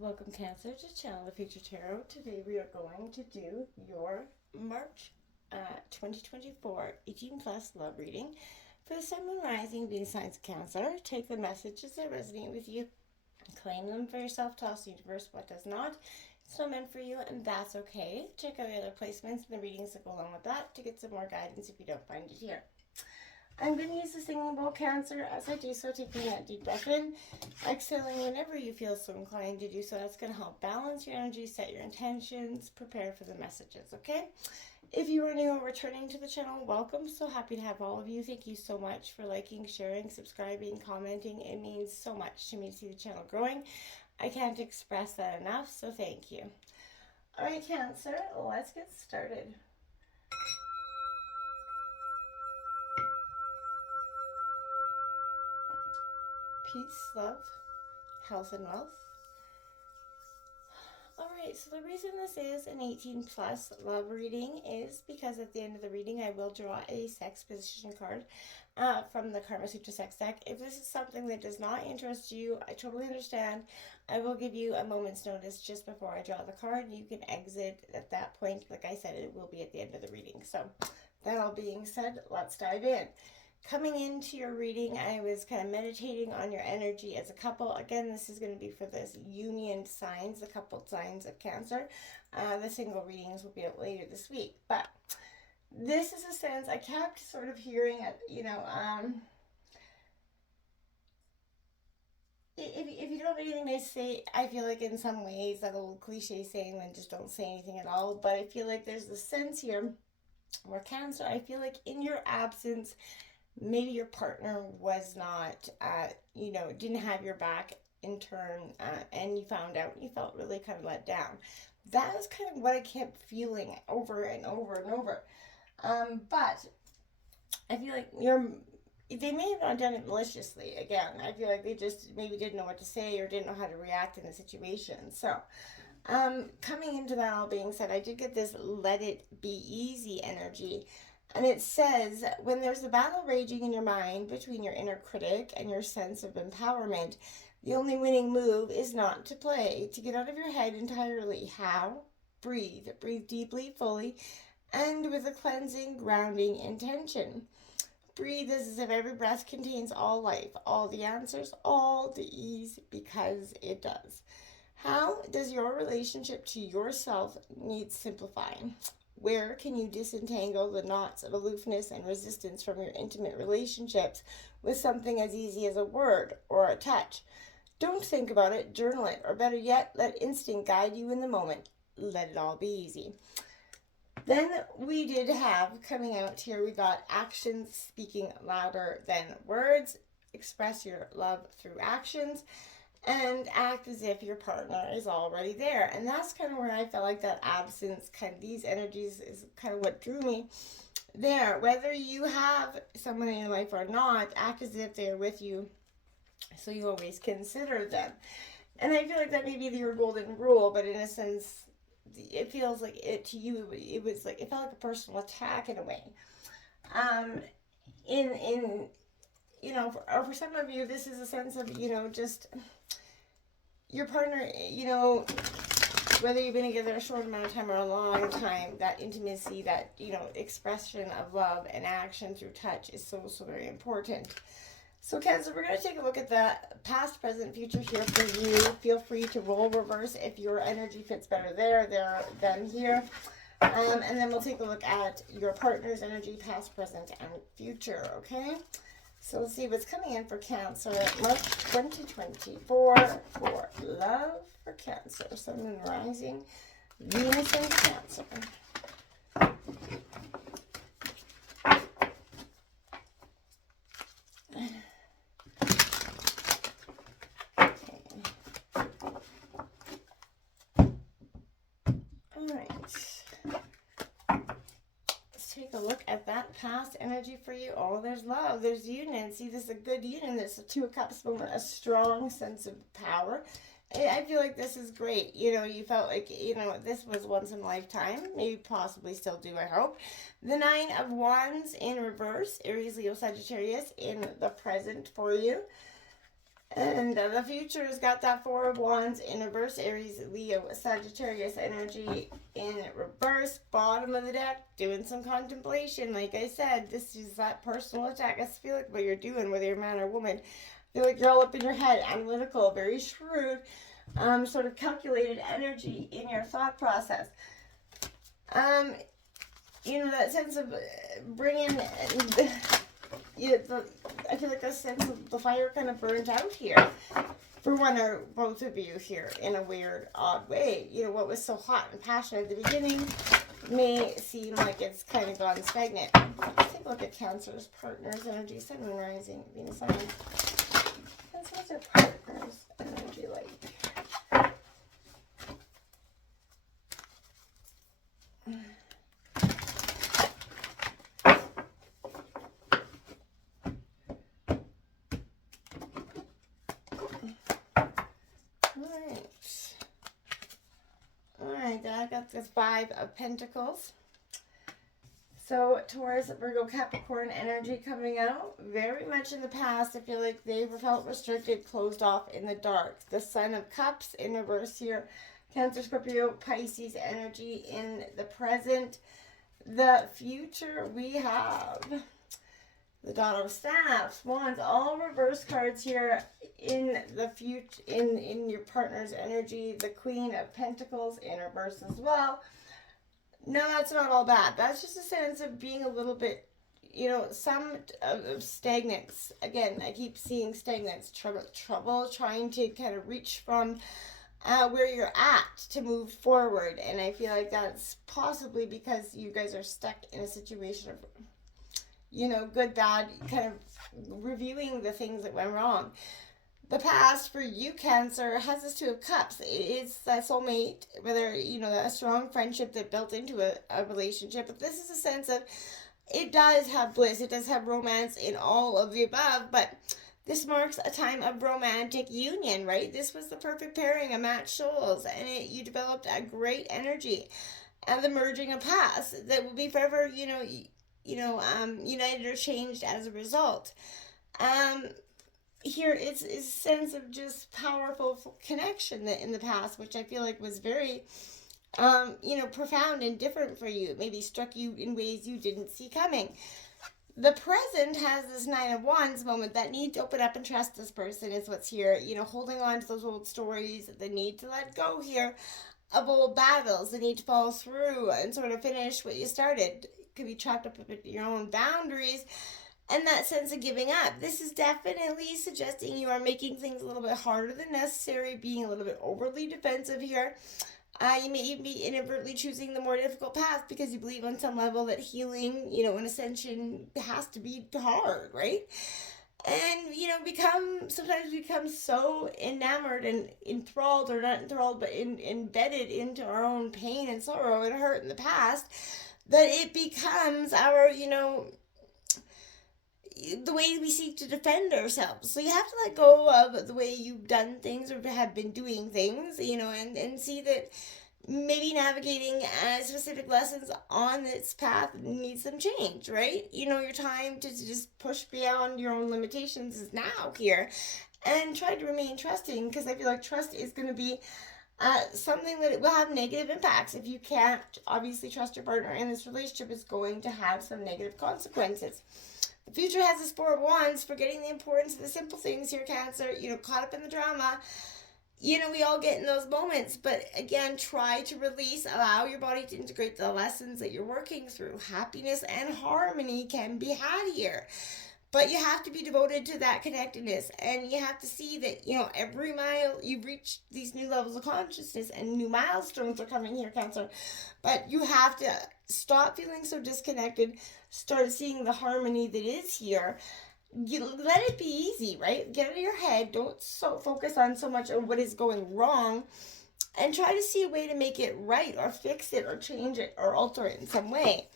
Welcome Cancer to Channel the Future Tarot. Today we are going to do your March 2024 18 plus love reading for the Sun, Moon, Rising, Venus signs of Cancer. Take the messages that resonate with you, claim them for yourself, toss the universe what does not. It's not meant for you, and that's okay. Check out the other placements and the readings that go along with that to get some more guidance if you don't find it here. I'm going to use the singing bowl, Cancer. As I do so, taking that deep breath in, exhaling whenever you feel so inclined to do so. That's going to help balance your energy, set your intentions, prepare for the messages, okay? If you are new or returning to the channel, welcome. So happy to have all of you. Thank you so much for liking, sharing, subscribing, commenting. It means so much to me to see the channel growing. I can't express that enough, so thank you. All right, Cancer, let's get started. Peace, love, health, and wealth. Alright, so the reason this is an 18 plus love reading is because at the end of the reading I will draw a sex position card from the Karma Sutra sex deck. If this is something that does not interest you, I totally understand. I will give you a moment's notice just before I draw the card. You can exit at that point. Like I said, it will be at the end of the reading. So that all being said, let's dive in. Coming into your reading, I was kind of meditating on your energy as a couple. Again, this is going to be for this union signs, the coupled signs of Cancer. The single readings will be out later this week. But this is a sense I kept sort of hearing, if you don't have anything to say, I feel like in some ways that old cliche saying, then just don't say anything at all. But I feel like there's this sense here where Cancer, I feel like in your absence, maybe your partner was not, didn't have your back in turn, and you found out and you felt really kind of let down. That was kind of what I kept feeling over and over and over. But I feel like they may have not done it maliciously. Again, I feel like they just maybe didn't know what to say or didn't know how to react in the situation. So, coming into that all being said, I did get this let it be easy energy. And it says, when there's a battle raging in your mind between your inner critic and your sense of empowerment, the only winning move is not to play, to get out of your head entirely. How? Breathe. Breathe deeply, fully, and with a cleansing, grounding intention. Breathe as if every breath contains all life, all the answers, all the ease, because it does. How does your relationship to yourself need simplifying? Where can you disentangle the knots of aloofness and resistance from your intimate relationships with something as easy as a word or a touch? Don't think about it, journal it, or better yet, let instinct guide you in the moment. Let it all be easy. Then we did have, coming out here, we got actions speaking louder than words. Express your love through actions. And act as if your partner is already there. And that's kind of where I felt like that absence, kind of these energies is kind of what drew me there. Whether you have someone in your life or not, act as if they're with you so you always consider them. And I feel like that may be your golden rule, but in a sense, it feels like it to you, it was like, it felt like a personal attack in a way. For some of you, this is a sense of, just your partner, whether you've been together a short amount of time or a long time, that intimacy, that, expression of love and action through touch is so, so very important. So, Cancer, we're going to take a look at the past, present, future here for you. Feel free to roll reverse if your energy fits better there than here. And then we'll take a look at your partner's energy, past, present, and future, okay? So let's see what's coming in for Cancer March 2024 for love for Cancer. Sun, Moon, Rising, Venus, and Cancer. Take a look at that past energy for you. Oh, there's love, there's union. See, this is a good union. There's a Two of Cups moment, a strong sense of power. I feel like this is great. You felt like, this was once in a lifetime. Maybe possibly still do, I hope. The Nine of Wands in reverse. Aries, Leo, Sagittarius in the present for you. And the future has got that Four of Wands in reverse, Aries, Leo, Sagittarius energy in reverse, bottom of the deck, doing some contemplation. Like I said, this is that personal attack. I feel like what you're doing, whether you're a man or woman, I feel like you're all up in your head, analytical, very shrewd, sort of calculated energy in your thought process. That sense of bringing... I feel like the sense of the fire kind of burnt out here for one or both of you here in a weird, odd way. What was so hot and passionate at the beginning may seem like it's kind of gone stagnant. Let's take a look at Cancer's partner's energy, Sun, Moon, Rising, Venus, Sun. What's their partner's energy like? I got this Five of Pentacles. So Taurus, Virgo, Capricorn energy coming out. Very much in the past, I feel like they felt restricted, closed off in the dark. The Sun of Cups in reverse here. Cancer, Scorpio, Pisces energy in the present. The future, we have the Daughter of Staffs, Wands, all reverse cards here in the future, in your partner's energy. The Queen of Pentacles in reverse as well. No, that's not all bad. That's just a sense of being a little bit, some of stagnance. Again, I keep seeing stagnance, trouble trying to kind of reach from where you're at to move forward. And I feel like that's possibly because you guys are stuck in a situation of, good, bad, kind of reviewing the things that went wrong. The past for you, Cancer, has this Two of Cups. It's that soulmate, whether, a strong friendship that built into a relationship. But this is a sense of, it does have bliss, it does have romance in all of the above, but this marks a time of romantic union, right? This was the perfect pairing of matched souls, and you developed a great energy. And the merging of paths that will be forever, united or changed as a result. Here it's a sense of just powerful connection that in the past, which I feel like was very, profound and different for you. Maybe struck you in ways you didn't see coming. The present has this Nine of Wands moment, that need to open up and trust this person is what's here. Holding on to those old stories, the need to let go here of old battles, the need to follow through and sort of finish what you started. Could be trapped up with your own boundaries. And that sense of giving up. This is definitely suggesting you are making things a little bit harder than necessary, being a little bit overly defensive here. You may even be inadvertently choosing the more difficult path because you believe on some level that healing, and ascension has to be hard, right? And, sometimes become so enamored and enthralled, or not enthralled, but embedded into our own pain and sorrow and hurt in the past, that it becomes our, the way we seek to defend ourselves. So you have to let go of the way you've done things or have been doing things, and see that maybe navigating specific lessons on this path needs some change, right? Your time to just push beyond your own limitations is now here, and try to remain trusting, because I feel like trust is going to be something that will have negative impacts. If you can't obviously trust your partner in this relationship, is going to have some negative consequences. The future has this Four of Wands, forgetting the importance of the simple things here, Cancer, caught up in the drama. We all get in those moments, but again, try to release, allow your body to integrate the lessons that you're working through. Happiness and harmony can be had here, but you have to be devoted to that connectedness, and you have to see that, every mile you reach these new levels of consciousness and new milestones are coming here, Cancer, but you have to stop feeling so disconnected, start seeing the harmony that is here. Let it be easy, right? Get out of your head. Don't focus on so much of what is going wrong, and try to see a way to make it right, or fix it, or change it, or alter it in some way.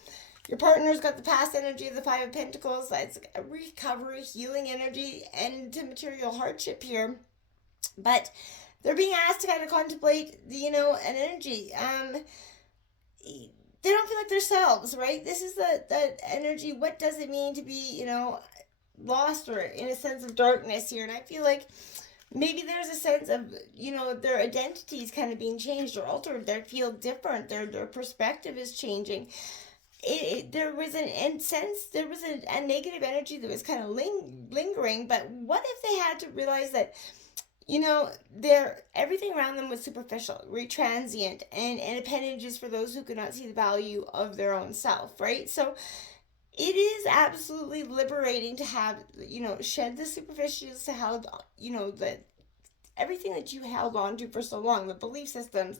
Your partner's got the past energy of the Five of Pentacles. That's a recovery, healing energy, and to material hardship here. But they're being asked to kind of contemplate, an energy. They don't feel like themselves, right? This is the energy. What does it mean to be, lost or in a sense of darkness here? And I feel like maybe there's a sense of, their identity is kind of being changed or altered. They feel different. Their perspective is changing. There was there was a negative energy that was kind of lingering. But what if they had to realize that, their everything around them was superficial, transient, and appendages for those who could not see the value of their own self, right? So it is absolutely liberating to have, shed the superficials to held, the everything that you held on to for so long, the belief systems,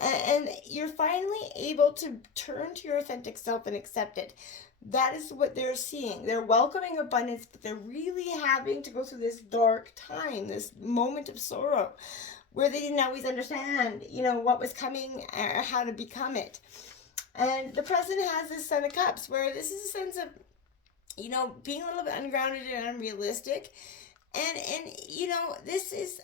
and you're finally able to turn to your authentic self and accept it. That is what they're seeing. They're welcoming abundance, but they're really having to go through this dark time, this moment of sorrow, where they didn't always understand, what was coming or how to become it. And the present has this Son of Cups, where this is a sense of, being a little bit ungrounded and unrealistic. And this is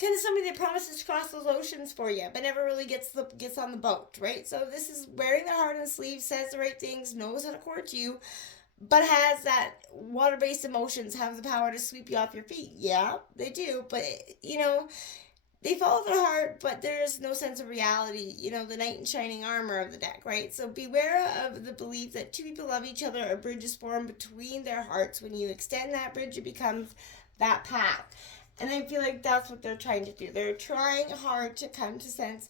kind of somebody that promises to cross those oceans for you, but never really gets on the boat, right? So this is wearing their heart on the sleeve, says the right things, knows how to court you, but has that water-based emotions, have the power to sweep you off your feet. Yeah, they do, but they follow their heart, but there's no sense of reality, the knight in shining armor of the deck, right? So beware of the belief that two people love each other, a bridge is formed between their hearts. When you extend that bridge, it becomes that path. And I feel like that's what they're trying to do. They're trying hard to come to sense,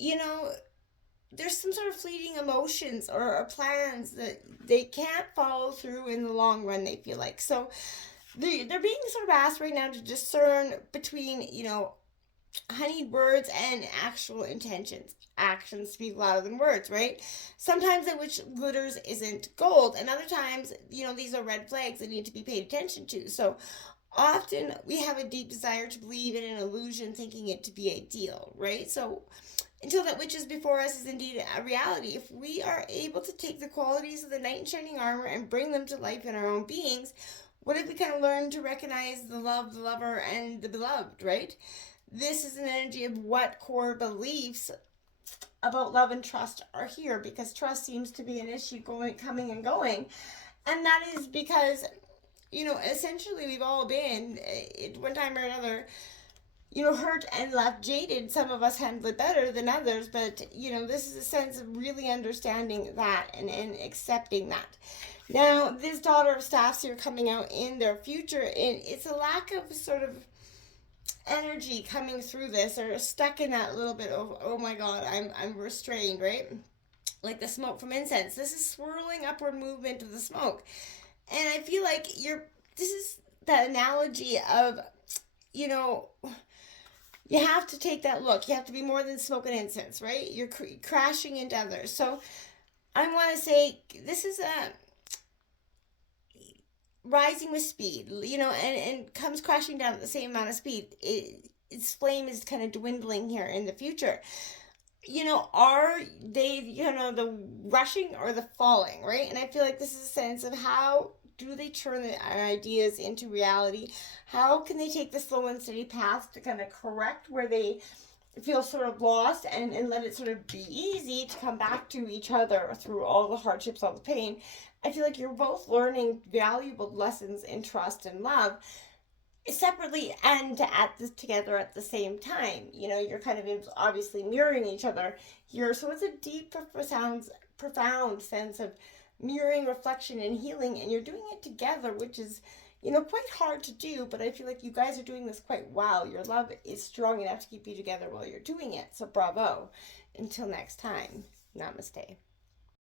you know, there's some sort of fleeting emotions or plans that they can't follow through in the long run, they feel like. So they're being sort of asked right now to discern between, honeyed words and actual intentions. Actions speak louder than words, right? Sometimes that which glitters isn't gold, and other times, these are red flags that need to be paid attention to. So often we have a deep desire to believe in an illusion, thinking it to be ideal, right? So until that which is before us is indeed a reality, if we are able to take the qualities of the knight in shining armor and bring them to life in our own beings, what if we kind of learn to recognize the love, the lover, and the beloved, right? This is an energy of what core beliefs about love and trust are here, because trust seems to be an issue coming and going. And that is because, essentially we've all been, at one time or another, hurt and left jaded. Some of us handle it better than others, but, this is a sense of really understanding that and accepting that. Now, this Daughter of Staffs here coming out in their future, and it's a lack of sort of energy coming through this, or stuck in that little bit of, oh my god, I'm restrained, right? Like the smoke from incense. This is swirling upward movement of the smoke. And I feel like this is that analogy of, you have to take that look. You have to be more than smoke and incense, right? You're crashing into others. So I want to say this is a rising with speed, and comes crashing down at the same amount of speed. Its flame is kind of dwindling here in the future. Are they, the rushing or the falling, right? And I feel like this is a sense of how do they turn their ideas into reality? How can they take the slow and steady path to kind of correct where they feel sort of lost, and let it sort of be easy to come back to each other through all the hardships, all the pain? I feel like you're both learning valuable lessons in trust and love separately and together at the same time. You're kind of obviously mirroring each other here. So it's a deep, profound sense of mirroring, reflection, and healing. And you're doing it together, which is, quite hard to do. But I feel like you guys are doing this quite well. Your love is strong enough to keep you together while you're doing it. So bravo. Until next time, namaste.